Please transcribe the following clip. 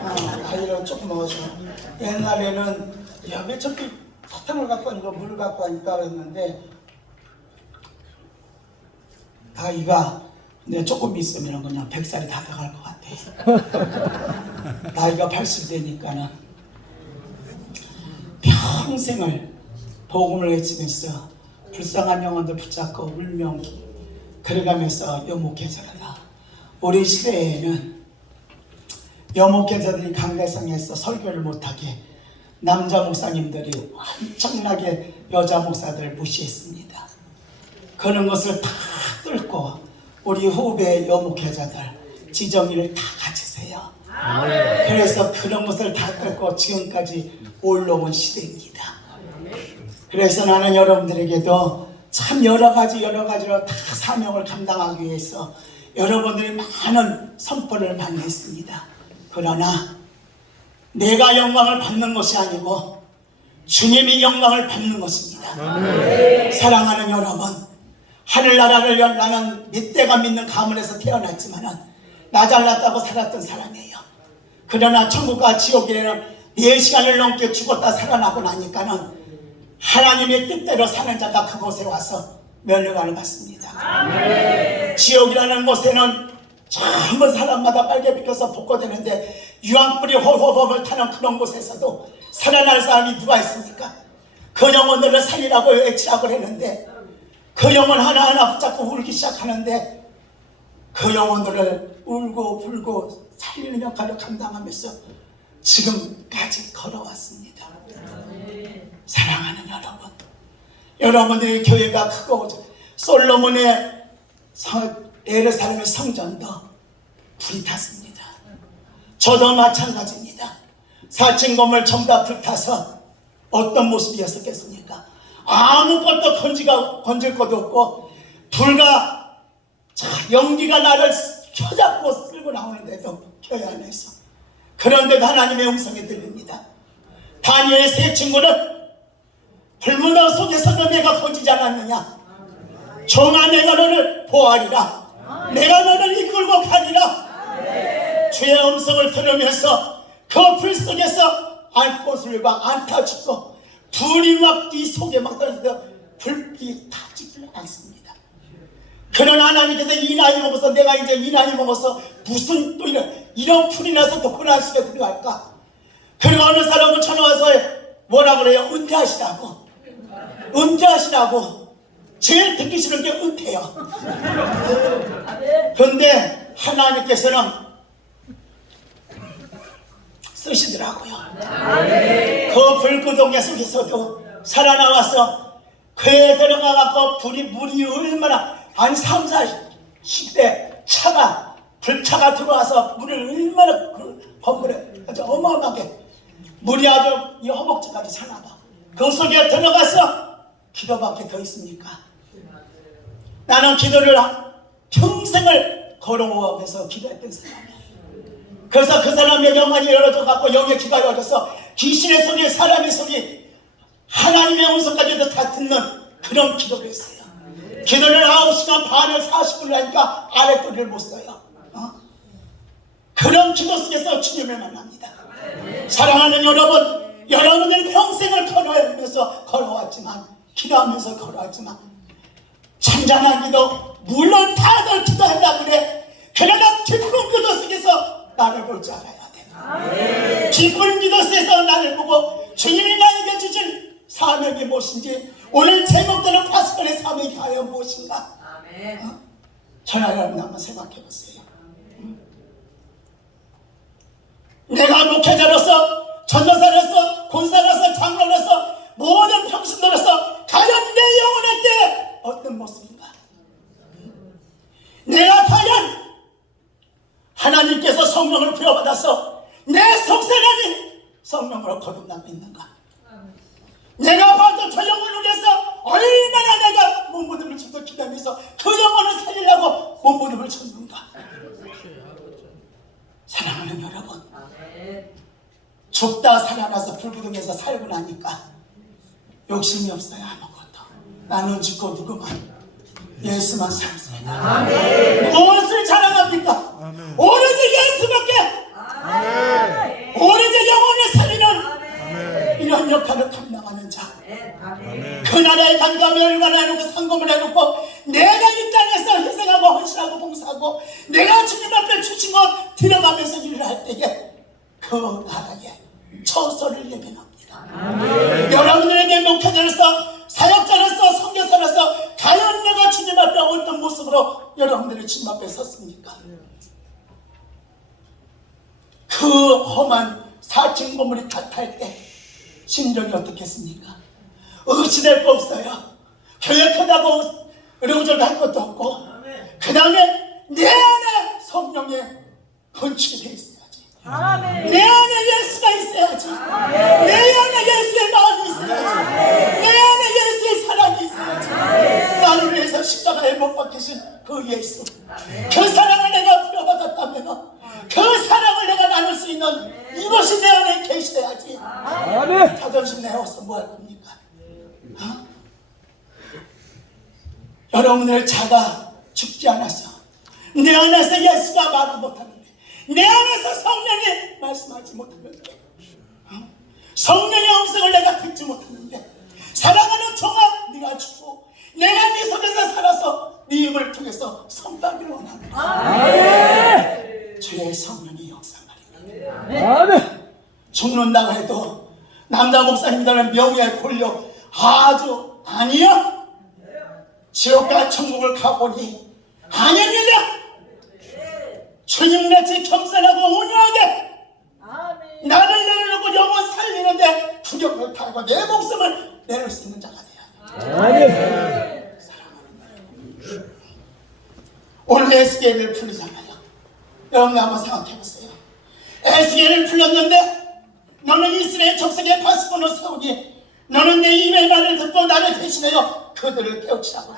어, 나이를 조금 먹어서 옛날에는 야왜 저렇게 사탕을 갖고 하니까 물 갖고 하니까 그랬는데 나이가 내 조금 있으면 그냥 100살이 다 돼갈 것 같아. 나이가 80 되니까는 평생을 복음을 외치면서 불쌍한 영혼들 붙잡고 울며 그래가면서 연목해서라다. 우리 시대에는 여목회자들이 강대성에서 설교를 못하게 남자 목사님들이 엄청나게 여자 목사들을 무시했습니다. 그런 것을 다 뚫고 우리 후배 여목회자들 지정이를 다 가지세요. 그래서 그런 것을 다 뚫고 지금까지 올라온 시대입니다. 그래서 나는 여러분들에게도 참 여러 가지 여러 가지로 다 사명을 감당하기 위해서 여러분들이 많은 선포를 많이 했습니다. 그러나 내가 영광을 받는 것이 아니고 주님이 영광을 받는 것입니다. 사랑하는 여러분, 하늘나라를 연 나는 밑대가 믿는 가문에서 태어났지만은 나 잘났다고 살았던 사람이에요. 그러나 천국과 지옥에는 네 시간을 넘게 죽었다 살아나고 나니까는 하나님의 뜻대로 사는 자가 그곳에 와서 면류관을 받습니다. 지옥이라는 곳에는 전부 사람마다 빨개 비켜서 복고되는데 유황불이 호호호를 타는 그런 곳에서도 살아날 사람이 누가 있습니까? 그 영혼들을 살리라고 외치라고 했는데 그 영혼 하나하나 붙잡고 울기 시작하는데 그 영혼들을 울고 불고 살리는 역할을 감당하면서 지금까지 걸어왔습니다. 사랑하는 여러분, 여러분들의 교회가 크고 솔로몬의 성, 예루살렘의 성전도 불이 탔습니다. 저도 마찬가지입니다. 4층 건물 전부 다 불타서 어떤 모습이었었겠습니까? 아무것도 건지가 건질 것도 없고 불과 자, 연기가 나를 켜잡고 쓸고 나오는데도 교회 안에서 그런데도 하나님의 음성이 들립니다. 다니엘의 세 친구는 불문당 속에서도 내가 건지지 않았느냐? 정아 내가 너를 보아리라. 내가 너를 이끌고 가리라. 주의 음성을 들으면서 그 불 속에서 안꽃을과 안타 죽고 불이 막이 속에 막 떨어져서 불이 타지를 않습니다. 그런 하나님께서 이 나이 먹어서 내가 이제 이 나이 먹어서 무슨 또 이런 이런 풀이 나서 또 고난 속에 들어갈까? 그리고 어느 사람은 전화와서 뭐라 그래요? 은퇴하시라고. 은퇴하시라고. 제일 듣기 싫은 게 은퇴요. 그런데 하나님께서는 쓰시더라고요. 그 불구덩이 속에서도 살아나와서 그에 들어가갖고 불이 물이 얼마나 한 3, 40대 차가 불차가 들어와서 물을 얼마나 그 건물에 아주 어마어마하게 물이 아주 이 허벅지까지 차나봐. 그 속에 들어가서 기도밖에 더 있습니까? 나는 기도를 평생을 걸어오면서 기도했던 사람이야. 그래서 그 사람의 영혼이 열어져 갖고 영의 귀가 열어서 귀신의 소리, 사람의 소리, 하나님의 음성까지도 다 듣는 그런 기도를 했어요. 기도를 9시간 반을 40분을 하니까 아랫도리를 못 써요. 어? 그런 기도 속에서 주님을 만납니다. 사랑하는 여러분, 여러분들 평생을 걸어오면서 걸어왔지만, 기도하면서 걸어왔지만, 잔잔한 기도, 물론 다들 기도한다 그래. 그러나 기쁜 기도 속에서 나를 볼 줄 알아야 돼. 기쁜 기도 속에서 나를 보고 주님이 나에게 주신 사명이 무엇인지 오늘 제목대로 파스칼의 사명이 과연 무엇인가? 어? 저나 여러분 한번 생각해 보세요. 하나님께서 성령을 부여받아서 내 속사람이 성령으로 거듭나고 있는가? 내가 봐도 저 영혼을 위해서 얼마나 내가 몸부림을 치고 기도하면서 그 영혼을 살리려고 몸부림을 쳤는가? 사랑하는 여러분 죽다 살아나서 불구덩이에서 살고 나니까 욕심이 없어요 아무것도. 나는 죽고 누구만 예수만 살습니다. 무엇을 자랑합니까? 오 얘기할 수밖에 아멘. 오래된 영혼을 살리는 이런 역할을 담당하는 자. 아멘. 그 나라의 단과 멸관을 해놓고 상금을 해놓고 내가 이 땅에서 희생하고 헌신하고 봉사하고 내가 주님 앞에 주신 것 들어가면서 일을 할 때에 그 나라에 처소를 예배합니다. 아멘. 여러분들에게 목회자로서 사역자로서 성교사로서 과연 내가 주님 앞에 어떤 모습으로 여러분들의 주님 앞에 섰습니까? 그 험한 사층 건물이 탓할 때 심정이 어떻겠습니까? 의지될 거 없어요. 교회 크다고 의료절 할 것도 없고 그 다음에 내 안에 성령의 건축이 돼 있어야지. 내 안에 예수가 있어야지. 내 안에 예수의 마음이 있어야지. 내 안에 예수의 사랑이 있어야지. 나를 위해서 십자가에 못 박히신 그 예수. 그 사랑을 내가 부여받았다면 그 사랑을 내가 나눌 수 있는 이것이 내 안에 계셔야지. 아멘. 자존심 내어서 뭐 할 겁니까? 어? 여러분의 자가 죽지 않았어. 내 안에서 예수가 말을 못하는데, 내 안에서 성령이 말씀하지 못하는데, 어? 성령의 음성을 내가 듣지 못하는데, 사랑하는 종아, 네가 주고, 내가 네 속에서 살아서 네 입을 통해서 성당을 원하는 주의 성령이 역사하리라. 아멘. 죽는다고 해도 남자 목사님들은 명예에 굴려 아주 아니야? 지옥과 천국을 가보니 아닙니다 주님같이 겸손하고 온유하게 나를 내려놓고 영원 살리는데 두려움을 타고 내 목숨을 내놓을 수 있는 자가 돼야 돼. 아멘. 오늘 에스겔을 풀리잖아요. 여러분 한번 생각해 보세요. 에스겔을 풀렸는데 너는 이스라엘 족속의 파수꾼을 세우니 너는 내 입의 말을 듣고 나를 대신하여 그들을 깨우치라고.